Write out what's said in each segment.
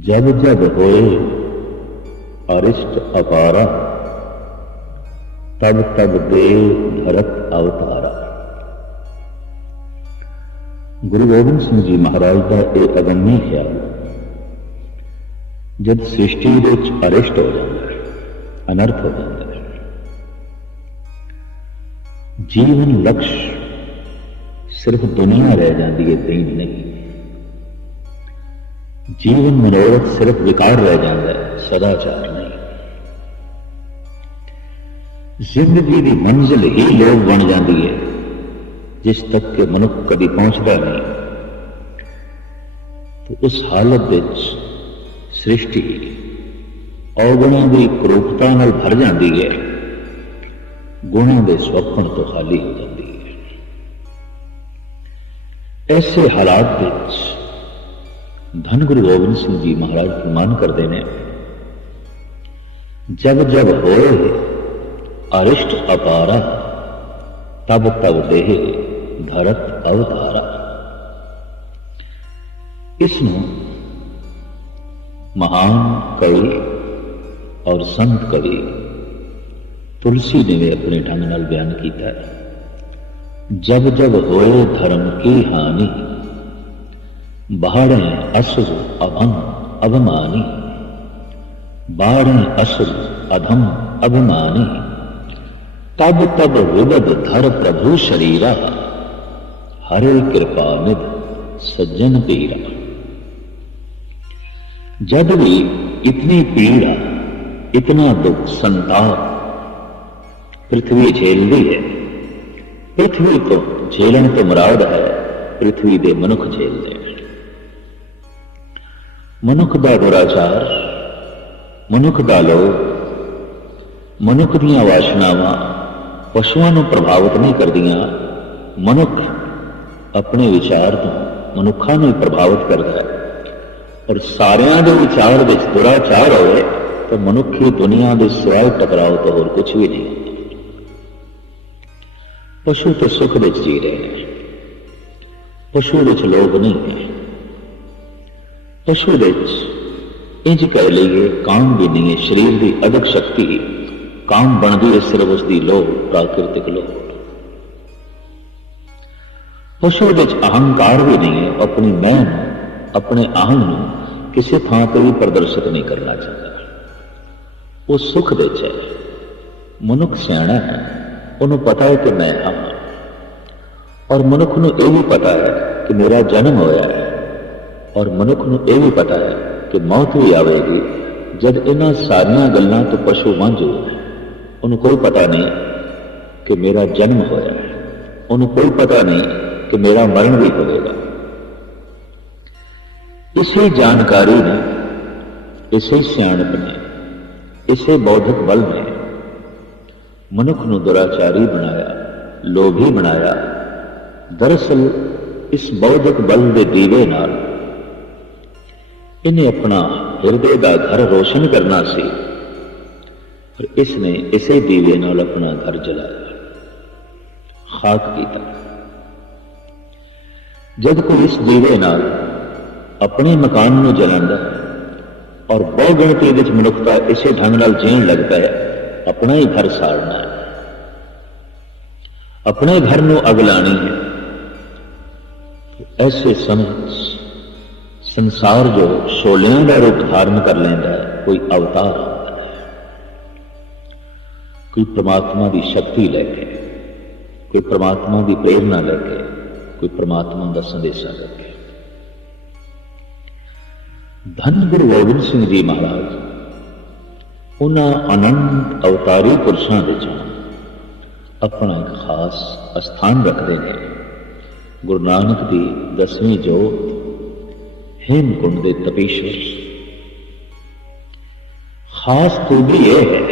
जब जब होए अरिष्ट अपारा, तब तब देव धरत अवतारा। गुरु गोबिंद सिंह जी महाराज का यह अगम्य ख्याल जब सृष्टि विच अरिष्ट हो जाता है, अनर्थ हो जाता है, जीवन लक्ष्य सिर्फ दुनिया रह जाती है, दीन नहीं। जीवन मनोरथ सिर्फ विकार रह जाता है, सदाचार नहीं। जिंदगी की मंजिल ही लोग बन जाती है जिस तक के मनुख कभी पहुंचता नहीं। तो उस हालत विच सृष्टि अवगुणों की क्रूरता नाल भर जाती है, गुणों के स्वप्न तो खाली हो जाती है। ऐसे हालात विच धन गुरु गोबिंद सिंह जी महाराज फरमान करते हैं, जब जब होए अरिष्ट अपारा, तब तब देह धरत अवतारा। इसनों महान कवि और संत कवि तुलसी ने भी अपने ढंग नाल बयान किया है। जब जब होए धर्म की हानि, बाढ़े असुर अभम अभिमानी। बाढ़े असुर अधम अभिमानी, तब तब विबद धर प्रभु शरीरा। हरे कृपा निध सज्जन पीरा। जब भी इतनी पीड़ा, इतना दुख संताप पृथ्वी झेलती है, पृथ्वी तो झेलन तो मुराद है, पृथ्वी दे मनुख झेलते हैं। मनुख दा दुराचार, मनुख दा लोभ, मनुख दीयां वासनावां पशुओं को प्रभावित नहीं करदियां। मनुख अपने विचार तो मनुखा को प्रभावित करता है, और सारियां दे विचार विच दुराचार होए तो मनुखी दुनिया के सिवाय टकराव तो होर कुछ भी नहीं। पशु तो सुख विच जी रहे हैं, पशु विच लोभ नहीं है। पशु विच इंज कह लीए काम भी नहीं है। शरीर की अदक शक्ति काम बनती है सिर्फ उसकी लोभ, प्राकृतिक लोभ। पशु विच अहंकार भी नहीं है। अपनी मैं, अपने अहम को किसी थां पर भी प्रदर्शित नहीं करना चाहता। वो सुख विच है। मनुख सियाणा है, उन्होंने पता है कि मैं हाँ, और मनुख को यह भी पता है कि मेरा जन्म होया है, और मनुख को यह भी पता है कि मौत भी आवेगी। जब इन्हां सारियां गल्लां तो पशु वांझू है। उन्हें कोई पता नहीं कि मेरा जन्म होया है, उन्हें कोई पता नहीं कि मेरा मरण भी होगा। इसी जानकारी ने, इसी सियाणप ने, इसी बौद्धिक बल ने मनुख को दुराचारी बनाया, लोभी बनाया। दरअसल इस बौद्धिक बल के दीवे नाल इन्हें अपना हृदय का घर रोशन करना सी, और इसने इसे दीवे नाल अपना घर जलाया, खाक किया। जब कोई इस दीवे नाल अपने मकान में जलांदा और बहु गिणती विच मनुखता इसे ढंग नाल जीण लगता है, अपना ही घर साड़ना है, अपने घर को अग लानी है। तो ऐसे समय संसार जो शोलियां का रूप धारण कर लेंदा है, कोई अवतार होता है, कोई परमात्मा की शक्ति लेके, कोई परमात्मा की प्रेरणा लेके, कोई परमात्मा का संदेशा लेके। धन गुरु गोबिंद सिंह जी महाराज उन्हां अनंत अवतारी पुरुषों विचों अपना एक खास स्थान रखते हैं। गुरु नानक की 10वीं जोत हेमकुंड के तपीश्वर। खास खूबी यह है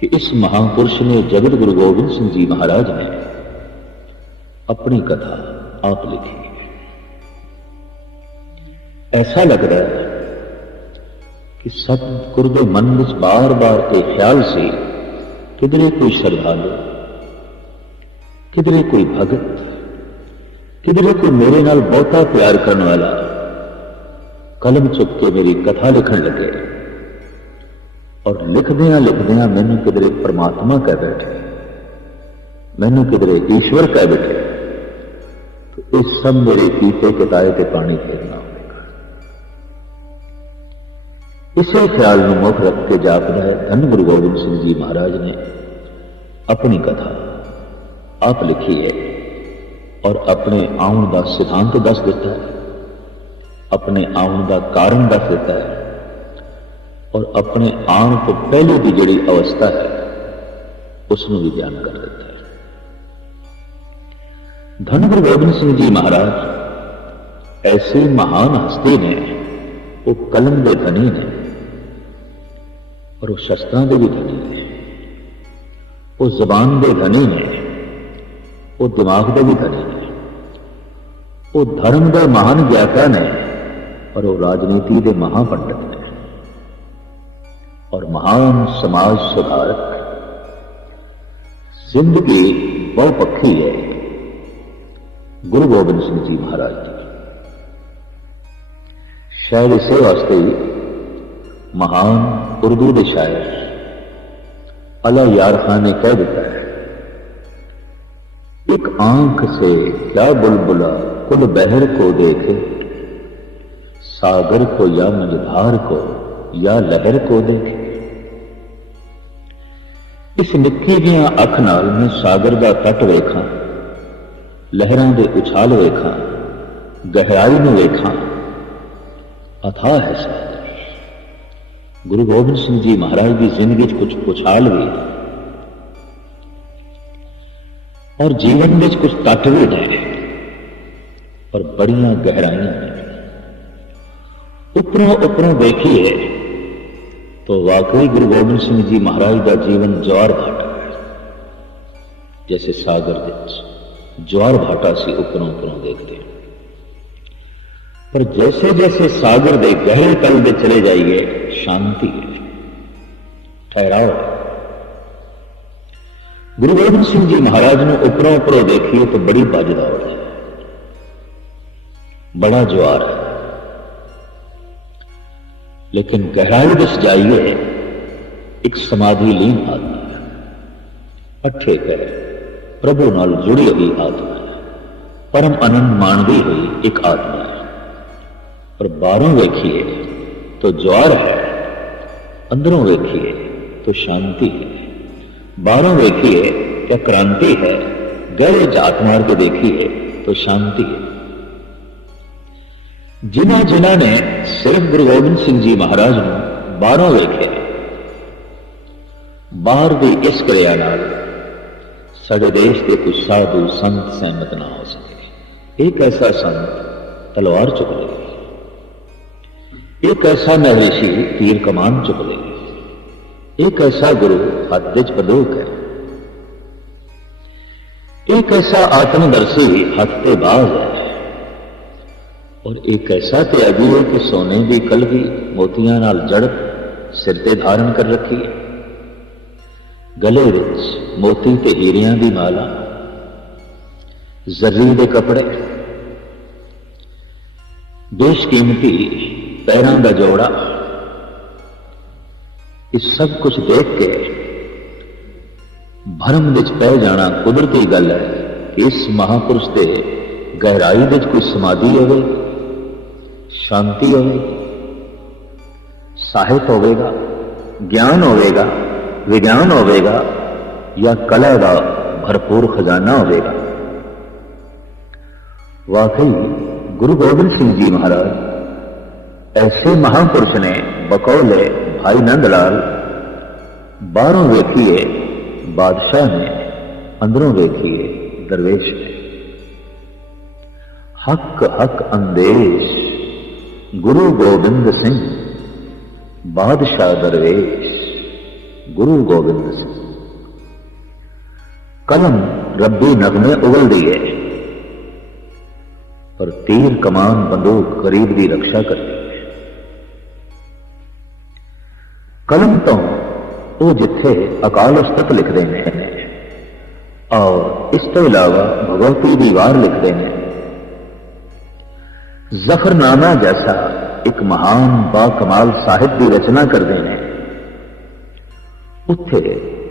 कि इस महापुरुष ने, जगत गुरु गोबिंद सिंह जी महाराज ने, अपनी कथा आप लिखी। ऐसा लग रहा है कि सतगुरु के मन में बार बार के ख्याल से किधरे कोई श्रद्धालु, किधरे कोई भगत, किधरे कोई मेरे नाल बहुता प्यार करने वाला कलम चुक के मेरी कथा लिखण लगे और लिखदियां मैनू किधरे परमात्मा कह बैठे, मैनू किधरे ईश्वर कह बैठे, तो इस सब मेरे कीते किताए ते पानी फेरना होगा। इसे ख्याल में मुख रख के जापदा है धन गुरु गोबिंद सिंह जी महाराज ने अपनी कथा आप लिखी है और अपने आउण का सिद्धांत दस दिता है, अपने आउण का कारण दस दिता है और अपने आउण तो पहले की जिहड़ी अवस्था है उसनूं भी बयान कर दिता है। धन गुरु गोबिंद सिंह जी महाराज ऐसी महान हस्ती ने, वो कलम के धनी ने और वो शस्त्रां के भी धनी ने, वो जबान के धनी ने, वो दिमाग के भी धनी ने, वो धर्म के महान ज्ञाता ने और वो राजनीति के महापंडित ने और महान समाज सुधारक। जिंदगी बहुपक्षी है गुरु गोबिंद सिंह जी महाराज की। शायद इसे वास्ते ही महान उर्दू के शायर अला यार खान ने कह दिता है, एक आंख से क्या बुलबुला कुल बहर को देखे, सागर को या मझधार को या लहर को देखे। इस निक्की जिहा अख नाल मैं सागर का तट वेखां, लहरां दे उछाल वेखां, गहराई नूं वेखां, अथाह है सागर। गुरु गोबिंद सिंह जी महाराज की जिंदगी च कुछ उछाल भी और जीवन में कुछ तट भी है और बड़ियां गहराइयां हैं। उपरों उपरों देखिए तो वाकई गुरु गोबिंद सिंह जी महाराज का जीवन ज्वार भाटा है, जैसे सागर विच ज्वार भाटा सी उपरों उपरों देखते हैं। पर जैसे जैसे सागर दे गहरे तल में चले जाइए शांति है, ठहराव है। गुरु गोबिंद सिंह जी महाराज ने उपरों उपरों देखिए तो बड़ी बाजदौड़ है, बड़ा ज्वार है, लेकिन गहराई दिस जाइए एक समाधि लीन आत्मा है, अठे पैर प्रभु नाल जुड़ी हुई आत्मा है, परम आनंद माणदी हुई एक आत्मा है। पर बाहरों वेखिए तो ज्वार है, अंदरों वेखिए तो शांति है। बाहरों वेखिए क्या क्रांति है, गहरे जात मार के देखिए तो शांति है। जिन्हां जिन्हां ने सिर्फ गुरु गोबिंद सिंह जी महाराज नूं बाहरों वेखे, बाहर दी इस क्रिया नाल साडे देश के कुछ साधु संत सहमत ना हो सके। एक ऐसा संत तलवार चुक ले, एक ऐसा महर्षि तीर कमान चुक ले, एक ऐसा गुरु हाथ विच बंदूक है, एक ऐसा आत्मदर्शी हाथ ते बाज है और एक ऐसा त्यागी है कि सोने की कलगी मोतियां नाल जड़त सिर ते धारण कर रखी है, गले विच मोती ते हीरियां दी माला, जर्री दे कपड़े, बेशकीमती पैरां दा जोड़ा। इस सब कुछ देख के भरम विच पै जाना कुदरती गल है कि इस महापुरुष के गहराई विच कोई समाधि होवे, शांति होगी, साहित्य होगा, ज्ञान होगा, विज्ञान होगा या कला का भरपूर खजाना होगा। वाकई गुरु गोबिंद सिंह जी महाराज ऐसे महापुरुष ने बकौल भाई नंदलाल बाहरों वेखिए बादशाह ने, अंदरों वेखिए दरवेश ने। हक हक अंदेश गुरु गोबिंद सिंह बादशाह दरवेश गुरु गोबिंद सिंह। कलम रब्बी नगमे उगल दी है और तीर कमान बंदूक गरीब की रक्षा करती है। कलम तो वो जिथे अकाल उस्तत लिखते हैं और इस तो इलावा भगवती की वार लिखते हैं। जफरनामा जैसा एक महान बाकमाल साहिब की रचना करते हैं, उत्थे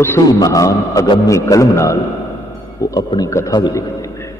उसी महान अगम्य कलम नाल वो अपनी कथा भी लिखते हैं,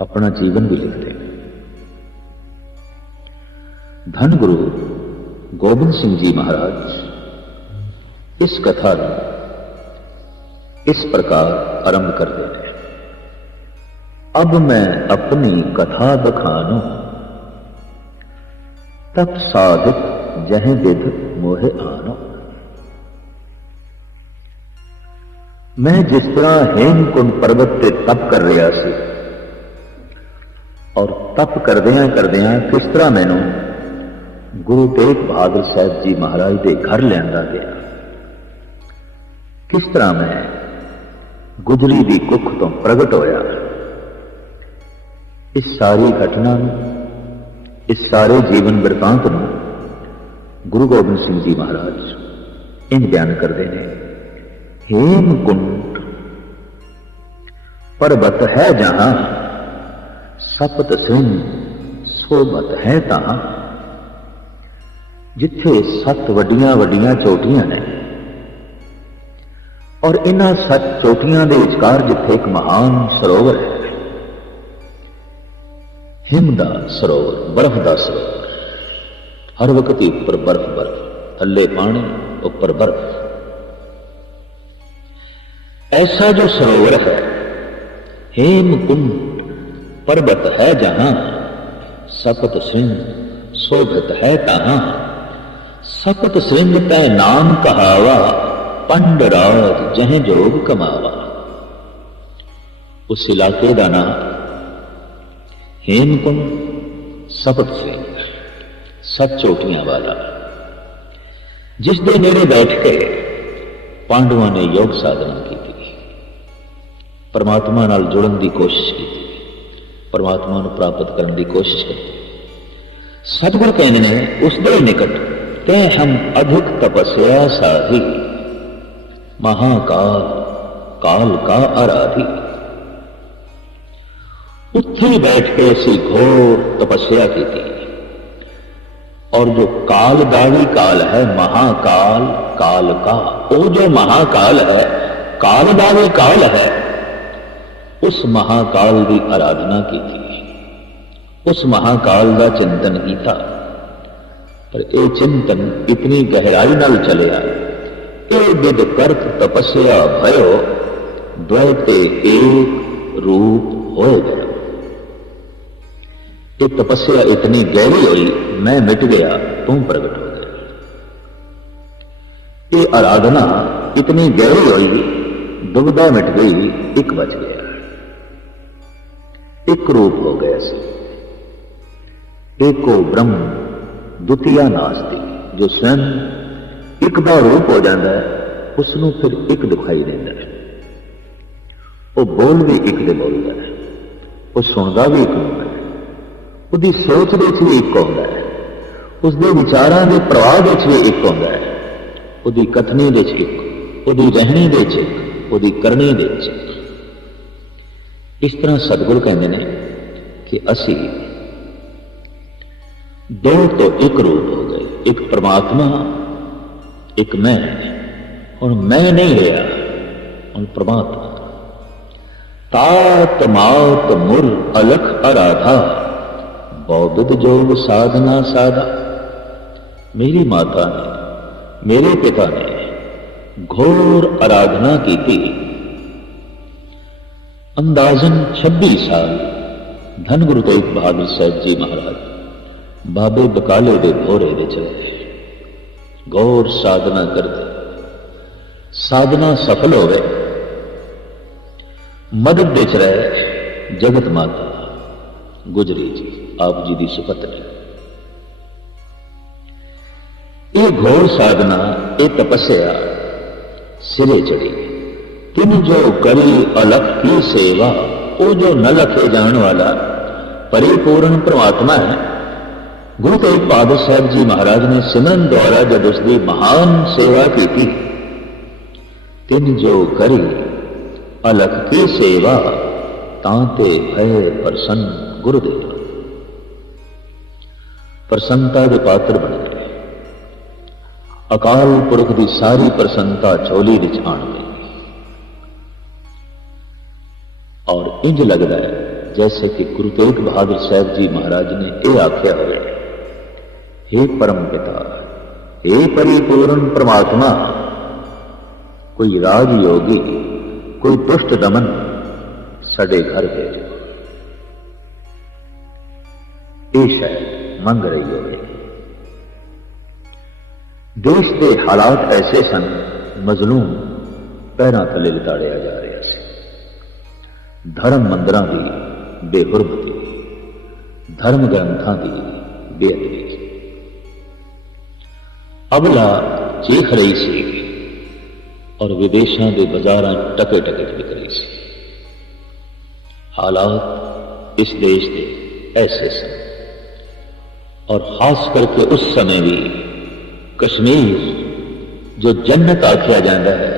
अपना जीवन भी लिखते हैं। धन गुरु गोबिंद सिंह जी महाराज इस कथा को इस प्रकार आरंभ करते हैं। अब मैं अपनी कथा बखानो, तप साधित जह विध मोहे आनो। मैं जिस तरह हेमकुंड पर्वत ते तप कर रहा सी और तप करदियां किस तरह मैनू गुरु तेग बहादुर साहब जी महाराज के घर लिया गया, किस तरह मैं गुजरी की कुख तो प्रगट होया, इस सारी घटना इस सारे जीवन वृतांत को गुरु गोबिंद सिंह जी महाराज इन बयान करते हैं। हेमकुंड पर्वत है जहां, सपत सिंह सोबत है तहां। जिथे 7 वड्डियां वड्डियां चोटियां ने और इन्हां 7 चोटियां दे विचकार जिथे एक महान सरोवर है, हिम दा सरोवर, बर्फ दा सरोवर, हर वक्त ही ऊपर बर्फ बर्फ, थल्ले पानी ऊपर बर्फ। ऐसा जो सरोवर है हेमकुंड पर्वत है जहां, सपत सिंह शोभित है तहां। सपत सिंह तै नाम कहावा, पंड राज जह जोग कमावा। उस इलाके का नाम हेमकुंड सपत सिंह, 7 चोटियां वाला, जिस दे नेड़े बैठ के पांडवों ने योग साधना की थी, परमात्मा नाल जुड़न की कोशिश की, परमात्मा को प्राप्त करने की कोशिश की। सतगुर कहने ने उस दे निकट ते हम अधिक तपस्या साधी, महाकाल काल का आराधी। उत्थे ही बैठ के ऐसी घोर तपस्या की थी। और जो काल दावी काल है, महाकाल काल का, वो जो महाकाल है, काल दावी काल है, उस महाकाल की आराधना की थी, उस महाकाल का चिंतन किया। पर यह चिंतन इतनी गहराई नाल चलिया, विद करत तपस्या भयो, द्वैते एक रूप हो गया। ये तपस्या इतनी गहरी हुई, मैं मिट गया तू प्रकट हो गया। ये आराधना इतनी गहरी हुई, दुविधा मिट गई, एक बच गया, एक रूप हो गया सी। एको ब्रह्म द्वितीया नास्ति, जो स्वयं एक का रूप हो जाता है, उसनों फिर एक दिखाई देता है। वो बोल भी एक दे बोलता है, वो सुनता भी एक होता है, उसकी सोच भी एक होता है, उसके विचारों के प्रवाह भी एक होता है, उसकी कथनी एक, उसकी रहनी एक, उसकी करनी एक। इस तरह सतगुरु कहते हैं कि असी दो तो एक रूप हो गए, एक परमात्मा एक मैं। और मैं नहीं रहा, और परमात्मा। तात मात मुर अलख आराधा, बौद्ध जोग साधना साधा। मेरी माता ने, मेरे पिता ने घोर आराधना की थी। अंदाजन 26 साल धन गुरु तेग बहादुर साहब जी महाराज बाबे बकाले दे भोरे विच रहे, गौर साधना करते। साधना सफल होवे, मदद विच रहे जगत माता गुजरी जी आप जी की सुपत्नी। ये घोर साधना, ये तपस्या सिरे चढ़ी। तिन जो करी अलख की सेवा, वो जो न लखे जाने वाला परिपूर्ण परमात्मा है। गुरु तेग बहादुर साहब जी महाराज ने सिमरन द्वारा जब उसकी महान सेवा की थी, तिन जो करी अलख की सेवा, तांते भय प्रसन्न गुरुदेव। प्रसन्नता के पात्र बन गए। अकाल पुरख की सारी प्रसन्नता झोली विच आण गई और इंज लगता है जैसे कि गुरु तेग बहादुर साहब जी महाराज ने यह आख्या हो, हे परम पिता, हे परिपूर्ण परमात्मा, कोई राज योगी, कोई दुष्ट दमन साडे घर भेजो। ये शायद मंग रही हो। देश के हालात ऐसे सन, मजलूम पैरों थले लिताड़िया जा रहा है। धर्म मंदिरों की बेहुरमती, धर्म ग्रंथों की बेअदबी अबला चीख रही सी और विदेशों के बाजारां टके टके बिक रही सी। हालात इस देश के ऐसे सन और खास करके उस समय भी कश्मीर जो जन्नत आख्या जाता है,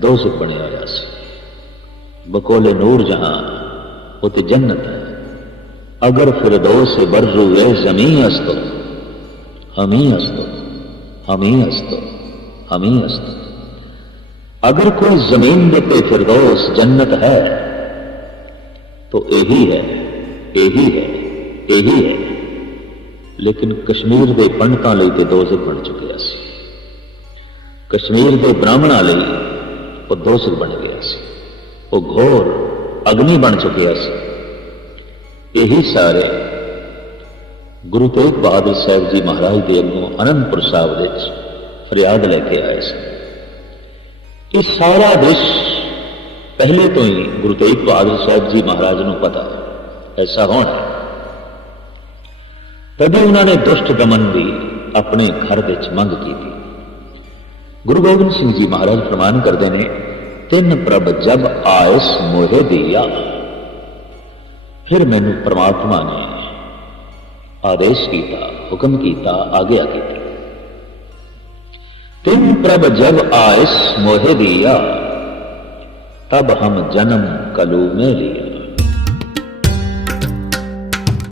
दोज़ख बनया होया सी। बकोले नूर जहां वो तो जन्नत है। अगर फिरदौस से बर्रू है जमी अस्तो, हमी अस्तो, हमी अस्तो, हमी अस्तो। अगर कोई जमीन पे फिरदौस जन्नत है तो यही है, यही है, यही है। लेकिन कश्मीर के पंडितां लई ते दोज़ख बन चुकिया सी। कश्मीर के ब्राह्मणों लई वो दोज़ख बन गया सी। वो घोर अग्नि बन चुकिया सी। यही सारे गुरु तेग बहादुर साहब जी महाराज के अगों आनंदपुर साहब दे फरियाद लेके आए थे। ये सारा देश पहले तो ही गुरु तेग बहादुर साहब जी महाराज को पता ऐसा होना। तभी उन्होंने दुष्ट दमन भी अपने घर विच मंग की थी। गुरु गोबिंद सिंह जी महाराज फरमान करते हैं, तिन प्रभ जब आयस मोहे दिया। फिर मैनू परमात्मा ने आदेश किया, हुक्म किया, आज्ञा की। तिन प्रभ जब आयस मोहे दिया, तब हम जन्म कलू में लिया।